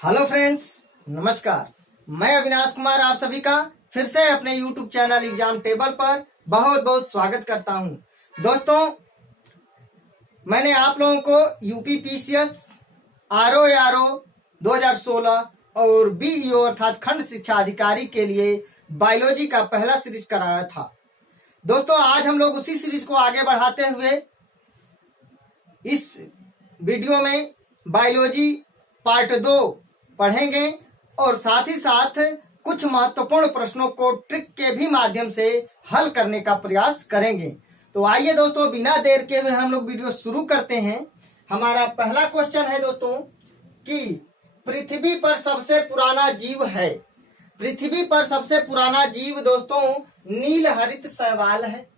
Hello friends, नमस्कार। मैं अविनाश कुमार आप सभी का फिर से अपने YouTube चैनल एग्जाम टेबल पर बहुत बहुत स्वागत करता हूं। दोस्तों, मैंने आप लोगों को यूपीपीसीएस, आरओ 2016 और बीईओ अर्थात खंड शिक्षा अधिकारी के लिए बायोलॉजी का पहला सीरीज कराया था। दोस्तों, आज हम लोग उसी सीरीज को आगे बढ़ाते हुए इस वीडियो में बायोलॉजी पार्ट 2 पढ़ेंगे और साथ ही साथ कुछ महत्वपूर्ण प्रश्नों को ट्रिक के भी माध्यम से हल करने का प्रयास करेंगे। तो आइए दोस्तों, बिना देर के हुए हम लोग वीडियो शुरू करते हैं। हमारा पहला क्वेश्चन है दोस्तों कि पृथ्वी पर सबसे पुराना जीव है। पृथ्वी पर सबसे पुराना जीव दोस्तों नीलहरित शैवाल है।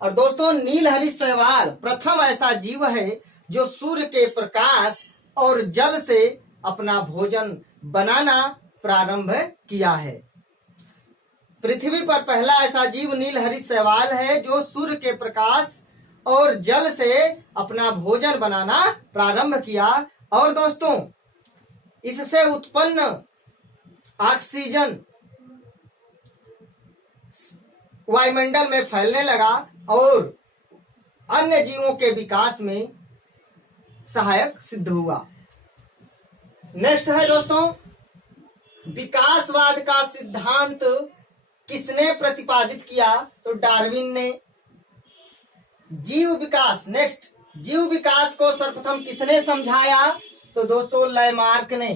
और दोस्तों, नीलहरित शैवाल प्रथम ऐसा जीव है जो सूर्य के प्रकाश और जल से अपना भोजन बनाना प्रारंभ किया है। पृथ्वी पर पहला ऐसा जीव नीलहरित शैवाल है जो सूर्य के प्रकाश और जल से अपना भोजन बनाना प्रारंभ किया। और दोस्तों, इससे उत्पन्न ऑक्सीजन वायुमंडल में फैलने लगा और अन्य जीवों के विकास में सहायक सिद्ध हुआ। नेक्स्ट है दोस्तों, विकासवाद का सिद्धांत किसने प्रतिपादित किया? तो डार्विन ने। जीव विकास, नेक्स्ट, जीव विकास को सर्वप्रथम किसने समझाया? तो दोस्तों लैमार्क ने।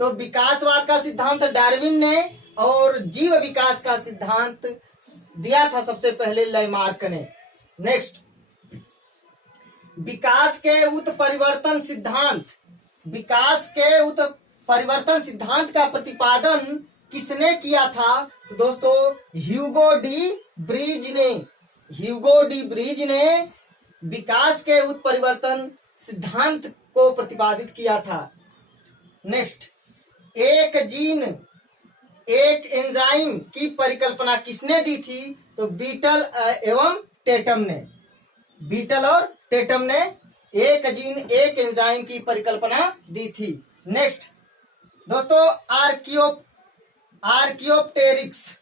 तो विकासवाद का सिद्धांत डार्विन ने और जीव विकास का सिद्धांत दिया था सबसे पहले लैमार्क ने। नेक्स्ट, विकास के उत्परिवर्तन सिद्धांत, विकास के उत्परिवर्तन सिद्धांत का प्रतिपादन किसने किया था? तो दोस्तों ह्यूगो डी ब्रीज ने। ह्यूगो डी ब्रीज ने विकास के उत्परिवर्तन सिद्धांत को प्रतिपादित किया था। नेक्स्ट, एक जीन एक एंजाइम की परिकल्पना किसने दी थी? तो बीटल एवं टेटम ने। बीटल और टेटम ने एक जीन एक एंजाइम की परिकल्पना दी थी। नेक्स्ट दोस्तों, आर्कियोप्टेरिक्स।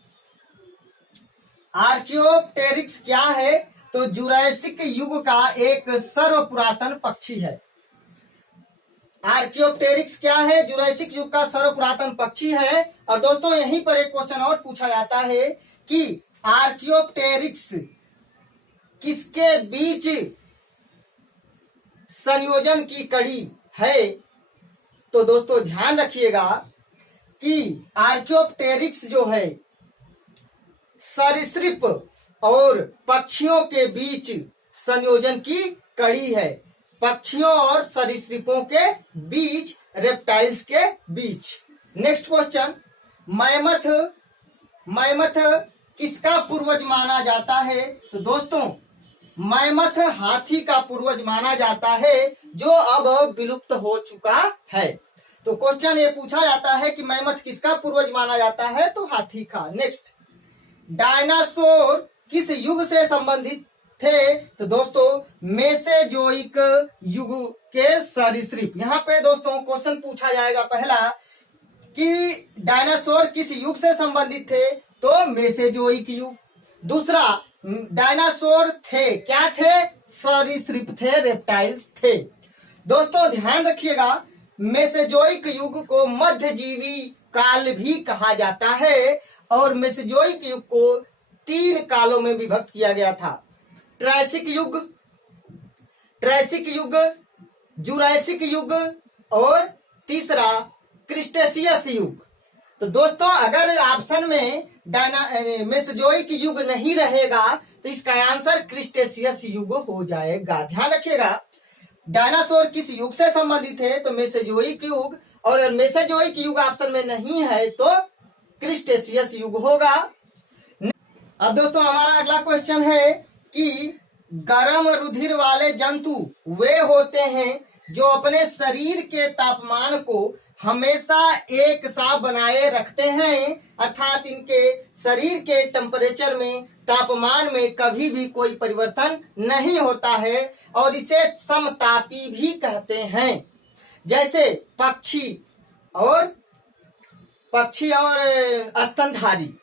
आर्कियोप्टेरिक्स क्या है? तो जुरैसिक युग का एक सर्वपुरातन पक्षी है। आर्कियोप्टेरिक्स क्या है? जुरैसिक युग का सर्वपुरातन पक्षी है। और दोस्तों यहीं पर एक क्वेश्चन और पूछा जाता है कि आर्कियोप्टेरिक्स किसके बीच संयोजन की कड़ी है? तो दोस्तों ध्यान रखिएगा कि आर्कियोप्टेरिक्स जो है सरीसृप और पक्षियों के बीच संयोजन की कड़ी है। पक्षियों और सरीसृपों के बीच, रेप्टाइल्स के बीच। नेक्स्ट क्वेश्चन, मैमथ किसका पूर्वज माना जाता है? तो दोस्तों मैमथ हाथी का पूर्वज माना जाता है जो अब विलुप्त हो चुका है। तो क्वेश्चन ये पूछा जाता है कि मैमथ किसका पूर्वज माना जाता है? तो हाथी का। नेक्स्ट, डायनासोर किस युग से संबंधित थे? तो दोस्तों मेसेजोइक युग के सरीसृप। यहाँ पे दोस्तों क्वेश्चन पूछा जाएगा पहला कि डायनासोर किस युग से संबंधित थे? तो मेसेजोइक युग। दूसरा, डायनासोर थे, क्या थे? सरीसृप थे, रेप्टाइल्स थे। दोस्तों ध्यान रखिएगा, मेसेजोइक युग को मध्यजीवी काल भी कहा जाता है और मेसेजोइक युग को 3 कालों में विभक्त किया गया था। ट्रायसिक युग, जुरैसिक युग और तीसरा क्रिस्टेशियस युग। तो दोस्तों अगर ऑप्शन में मेसोजोइक युग नहीं रहेगा तो इसका आंसर क्रिस्टेशियस युग हो जाएगा। ध्यान रखिएगा, डायनासोर किस युग से संबंधित है? तो मेसोजोइक युग। और मेसोजोइक युग ऑप्शन में नहीं है तो क्रिस्टेशियस युग होगा। अब दोस्तों हमारा अगला क्वेश्चन है कि गर्म रुधिर वाले जंतु वे होते हैं जो अपने शरीर के तापमान को हमेशा एक सा बनाए रखते हैं, अर्थात इनके शरीर के टेम्परेचर में, तापमान में कभी भी कोई परिवर्तन नहीं होता है और इसे समतापी भी कहते हैं। जैसे पक्षी और स्तनधारी।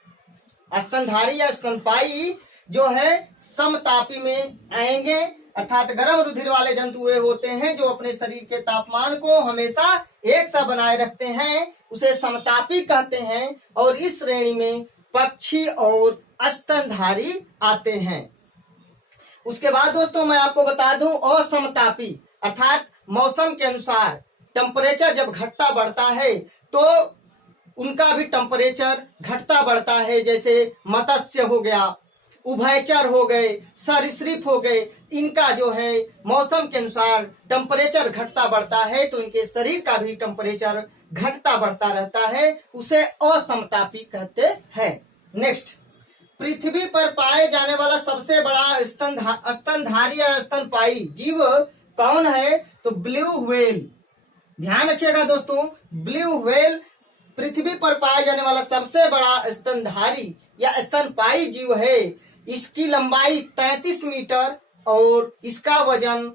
स्तनधारी या स्तनपाई जो है समतापी में आएंगे, अर्थात गर्म रुधिर वाले जंतु वे होते हैं जो अपने शरीर के तापमान को हमेशा एक सा बनाए रखते हैं, उसे समतापी कहते हैं। और इस श्रेणी में पक्षी और स्तनधारी आते हैं। उसके बाद दोस्तों मैं आपको बता दूं, असमतापी अर्थात मौसम के अनुसार टेम्परेचर जब घटता बढ़ता है तो उनका भी टेम्परेचर घटता बढ़ता है। जैसे मत्स्य हो गया, उभयचर हो गए, सरीसृप हो गए, इनका जो है मौसम के अनुसार टेम्परेचर घटता बढ़ता है तो इनके शरीर का भी टेम्परेचर घटता बढ़ता रहता है, उसे असमतापी कहते हैं। नेक्स्ट, पृथ्वी पर पाए जाने वाला सबसे बड़ा स्तनधारी या स्तनपाई जीव कौन है? तो ब्लू व्हेल। ध्यान रखिएगा दोस्तों, ब्लू व्हेल पृथ्वी पर पाया जाने वाला सबसे बड़ा स्तनधारी या स्तनपाई जीव है। इसकी लंबाई 33 मीटर और इसका वजन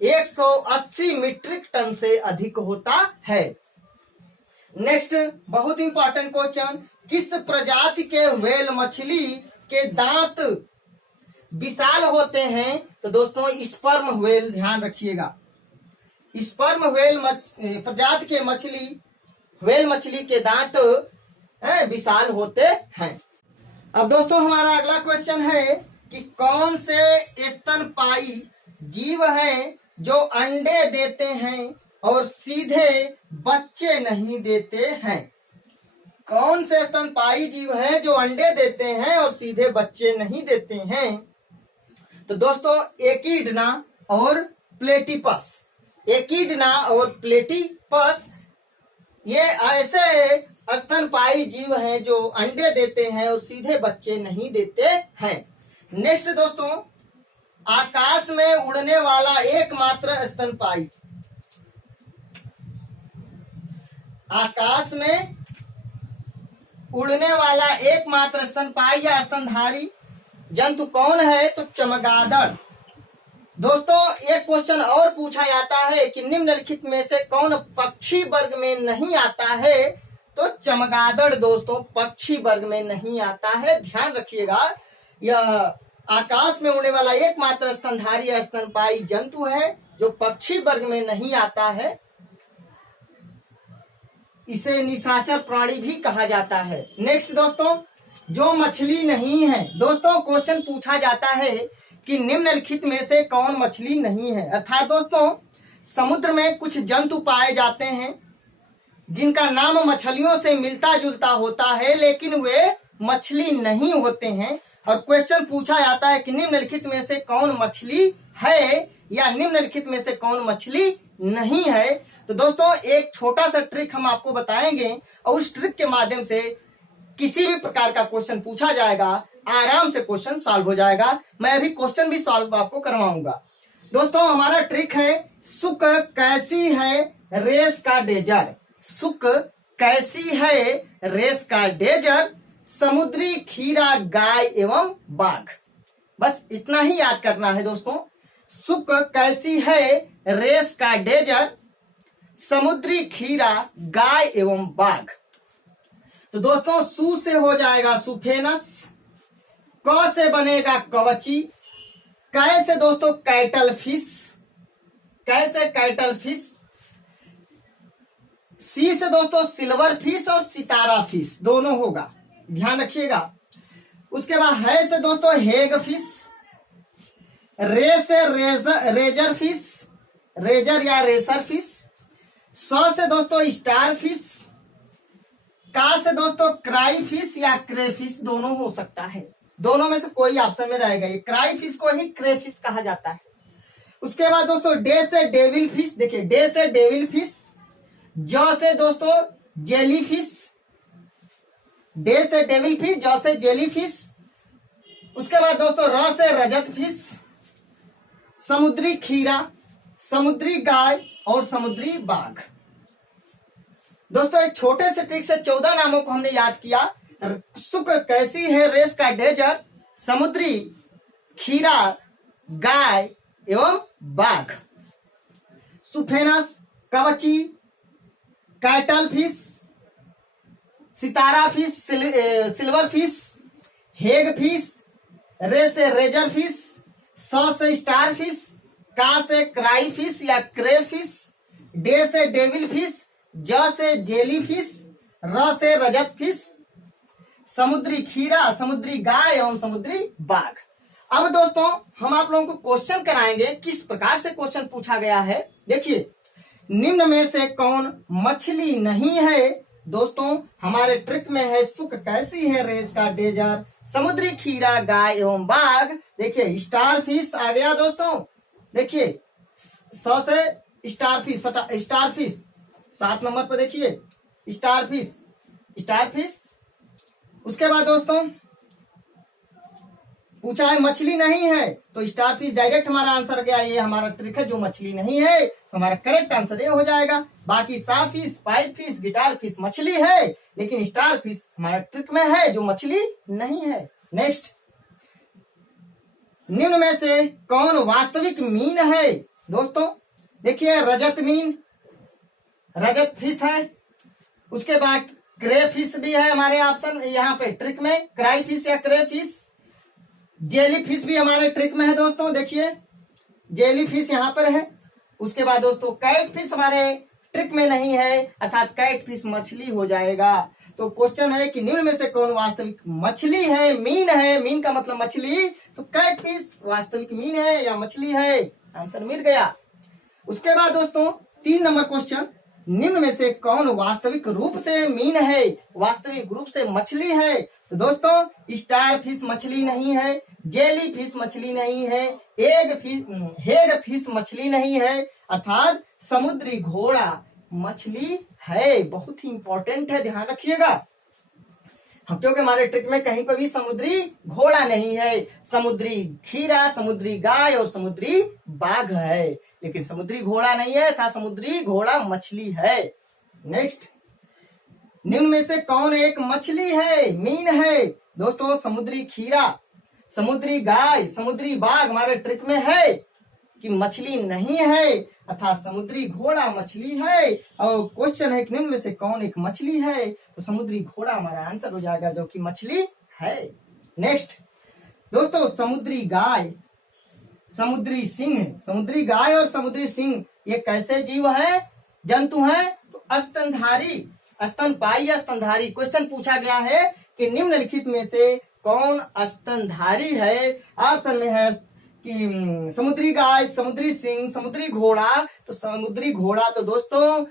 180 मीट्रिक टन से अधिक होता है। नेक्स्ट, बहुत इंपॉर्टेंट क्वेश्चन, किस प्रजाति के व्हेल मछली के दांत विशाल होते हैं? तो दोस्तों स्पर्म व्हेल, ध्यान रखिएगा, स्पर्म व्हेल प्रजाति के व्हेल मछली के दांत विशाल होते हैं। अब दोस्तों हमारा अगला क्वेश्चन है कि कौन से स्तनपाई जीव हैं जो अंडे देते हैं और सीधे बच्चे नहीं देते हैं? कौन से स्तनपाई जीव हैं जो अंडे देते हैं और सीधे बच्चे नहीं देते हैं? तो दोस्तों एकिडना और प्लेटिपस। एकिडना और प्लेटिपस ये ऐसे स्तनपाई जीव हैं जो अंडे देते हैं और सीधे बच्चे नहीं देते हैं। नेक्स्ट दोस्तों, आकाश में उड़ने वाला एकमात्र स्तनपाई, आकाश में उड़ने वाला एकमात्र स्तनपाई या स्तनधारी जंतु कौन है? तो चमगादड़। दोस्तों एक क्वेश्चन और पूछा जाता है कि निम्नलिखित में से कौन पक्षी वर्ग में नहीं आता है? तो चमगादड़ दोस्तों पक्षी वर्ग में नहीं आता है। ध्यान रखिएगा, यह आकाश में उड़ने वाला एकमात्र स्तनधारी या स्तनपाई जंतु है जो पक्षी वर्ग में नहीं आता है। इसे निशाचर प्राणी भी कहा जाता है। नेक्स्ट दोस्तों, जो मछली नहीं है, दोस्तों क्वेश्चन पूछा जाता है कि निम्नलिखित में से कौन मछली नहीं है? अर्थात दोस्तों समुद्र में कुछ जंतु पाए जाते हैं जिनका नाम मछलियों से मिलता जुलता होता है लेकिन वे मछली नहीं होते हैं, और क्वेश्चन पूछा जाता है कि निम्नलिखित में से कौन मछली है या निम्नलिखित में से कौन मछली नहीं है। तो दोस्तों एक छोटा सा ट्रिक हम आपको बताएंगे और उस ट्रिक के माध्यम से किसी भी प्रकार का क्वेश्चन पूछा जाएगा, आराम से क्वेश्चन सॉल्व हो जाएगा। मैं अभी क्वेश्चन भी सॉल्व आपको करवाऊंगा। दोस्तों हमारा ट्रिक है, सुक कैसी है रेस का डेजर। सुक कैसी है रेस का डेजर, समुद्री खीरा गाय एवं बाघ। बस इतना ही याद करना है दोस्तों। सुक कैसी है रेस का डेजर, समुद्री खीरा गाय एवं बाघ। तो दोस्तों सु से हो जाएगा सुफेनस, क से बनेगा कवची, कै से दोस्तों कैटल फिश, कै से कैटल फिश, सी से दोस्तों सिल्वर फिश और सितारा फिश दोनों होगा, ध्यान रखिएगा। उसके बाद है से दोस्तों हेग फिश, रे से रेजर फिश, रेजर या रेसर फिश, स से दोस्तों स्टार फिश, का से दोस्तों क्राई फिश या क्रे फिश दोनों हो सकता है। दोनों में से कोई ऑप्शन में रहेगा, ये क्राई फिश को ही क्रे फिश कहा जाता है। उसके बाद दोस्तों डे से डेविल फिश, देखिए डे से डेविल फिश, ज से दोस्तों जेली फिश, डे से डेविल फिश, ज से जेली फिश। उसके बाद दोस्तों र से रजत फिश, समुद्री खीरा, समुद्री गाय और समुद्री बाघ। दोस्तों एक छोटे से ट्रिक से 14 नामों को हमने याद किया। सुक कैसी है रेस का डेजर, समुद्री खीरा, गाय एवं बाघ। सुफेनस, कवची, कैटल फिश, सितारा fish, silver fish, hagfish, ray से रेजर फिश, स से स्टार फिश, का से क्राई फिश या क्रे फिश, डे से डेविल फिश, ज से जेली फिश, र से रजत फिश, समुद्री खीरा, समुद्री गाय एवं समुद्री बाघ। अब दोस्तों हम आप लोगों को क्वेश्चन कराएंगे, किस प्रकार से क्वेश्चन पूछा गया है। देखिए, निम्न में से कौन मछली नहीं है। दोस्तों हमारे ट्रिक में है सुख कैसी है रेस का डेजर, समुद्री खीरा, गाय एवं बाघ। देखिए स्टार फिश आ गया दोस्तों। देखिए स से star fish, star fish 7 number पर देखिए स्टार फिश, स्टार फिश। उसके बाद दोस्तों पूछा है मछली नहीं है, तो स्टार फिश डायरेक्ट हमारा आंसर गया। ये हमारा ट्रिक है, जो मछली नहीं है तो हमारा करेक्ट आंसर ये हो जाएगा। बाकी सा fish, pipe fish, guitar fish मछली है, लेकिन स्टार फिश हमारा ट्रिक में है जो मछली नहीं है। नेक्स्ट, निम्न में से कौन वास्तविक मीन है। दोस्तों देखिए रजत मीन, रजत फिश है। उसके बाद क्रे फिश भी है हमारे ऑप्शन यहाँ पे ट्रिक में, क्राई फिश या क्रे फिश। जेली फिश भी हमारे ट्रिक में है दोस्तों। देखिए जेली फिश यहाँ पर है। उसके बाद दोस्तों कैट फिश हमारे ट्रिक में नहीं है, अर्थात कैट फिश मछली हो जाएगा। तो क्वेश्चन है कि निम्न में से कौन वास्तविक मछली है, मीन है। मीन का मतलब मछली, तो कैट फिश वास्तविक मीन है या मछली है, आंसर मिल गया। उसके बाद दोस्तों 3 नंबर क्वेश्चन, निम्न में से कौन वास्तविक रूप से मीन है, वास्तविक रूप से मछली है। तो दोस्तों स्टार फिश मछली नहीं है, जेली फिश मछली नहीं है, हेग फिश मछली नहीं है, अर्थात समुद्री घोड़ा मछली है। बहुत ही इंपॉर्टेंट है, ध्यान रखिएगा। हम क्योंकि हमारे ट्रिक में कहीं पर भी समुद्री घोड़ा नहीं है। समुद्री खीरा, समुद्री गाय और समुद्री बाघ है, लेकिन समुद्री घोड़ा नहीं है था, समुद्री घोड़ा मछली है। नेक्स्ट, निम्न में से कौन एक मछली है, मीन है। दोस्तों समुद्री खीरा, समुद्री गाय, समुद्री बाघ हमारे ट्रिक में है कि मछली नहीं है, अर्थात समुद्री घोड़ा मछली है। और क्वेश्चन है कि निम्न में से कौन एक मछली है, तो समुद्री घोड़ा हमारा आंसर हो जाएगा, जो कि मछली है। नेक्स्ट दोस्तों, समुद्री गाय, समुद्री सिंह, समुद्री गाय और समुद्री सिंह ये कैसे जीव है, जंतु है। तो स्तनधारी, स्तनपाई या स्तनधारी। क्वेश्चन पूछा गया है कि निम्नलिखित में से कौन स्तनधारी है। ऑप्शन में है कि समुद्री गाय, समुद्री सिंह, समुद्री घोड़ा। तो समुद्री घोड़ा तो दोस्तों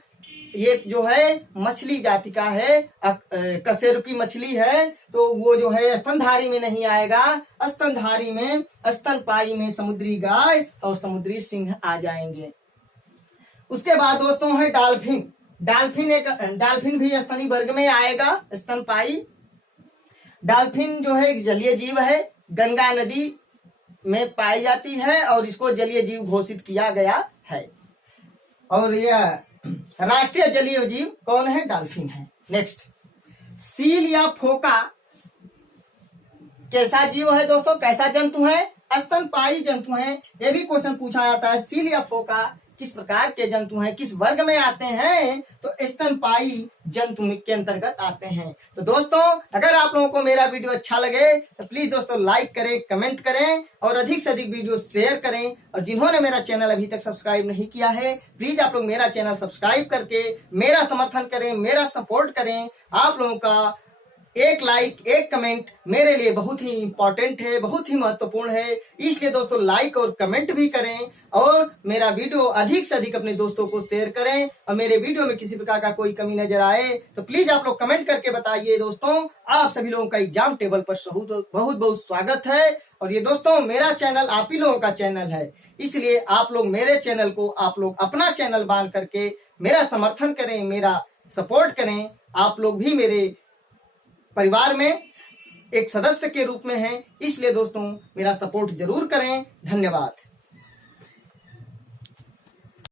ये जो है मछली जाति का है, कशेरुकी मछली है, तो वो जो है स्तनधारी में नहीं आएगा। स्तनधारी में, स्तनपाई में समुद्री गाय और समुद्री सिंह आ जाएंगे। उसके बाद दोस्तों है डॉल्फिन। डॉल्फिन भी स्तनी वर्ग में आएगा, स्तनपाई। डॉल्फिन जो है जलीय जीव है, गंगा नदी में पाई जाती है और इसको जलीय जीव घोषित किया गया है। और यह राष्ट्रीय जलीय जीव कौन है, डॉल्फिन है। नेक्स्ट, सील या फोका कैसा जीव है दोस्तों, कैसा जंतु है, स्तनपाई जंतु है। यह भी क्वेश्चन पूछा जाता है, सील या फोका किस प्रकार के जंतु हैं, किस वर्ग में आते हैं। तो स्तनपाई जंतु के अंतर्गत आते हैं। तो दोस्तों अगर आप लोगों को मेरा वीडियो अच्छा लगे तो प्लीज दोस्तों लाइक करें, कमेंट करें और अधिक से अधिक वीडियो शेयर करें। और जिन्होंने मेरा चैनल अभी तक सब्सक्राइब नहीं किया है, प्लीज आप लोग मेरा चैनल सब्सक्राइब करके मेरा समर्थन करें, मेरा सपोर्ट करें। आप लोगों का एक लाइक, एक कमेंट मेरे लिए बहुत ही इंपॉर्टेंट है, बहुत ही महत्वपूर्ण है। इसलिए दोस्तों लाइक और कमेंट भी करें और मेरा वीडियो अधिक से अधिक अपने दोस्तों को शेयर करें। और मेरे वीडियो में किसी प्रकार का कोई कमी नजर आए तो प्लीज आप लोग कमेंट करके बताइए। दोस्तों आप सभी लोगों का एग्जाम टेबल पर बहुत बहुत स्वागत है। और ये दोस्तों मेरा चैनल आप ही लोगों का चैनल है, इसलिए आप लोग मेरे चैनल को आप लोग अपना चैनल मान करके मेरा समर्थन करें, मेरा सपोर्ट करें। आप लोग भी मेरे परिवार में एक सदस्य के रूप में हैं, इसलिए दोस्तों मेरा सपोर्ट जरूर करें। धन्यवाद।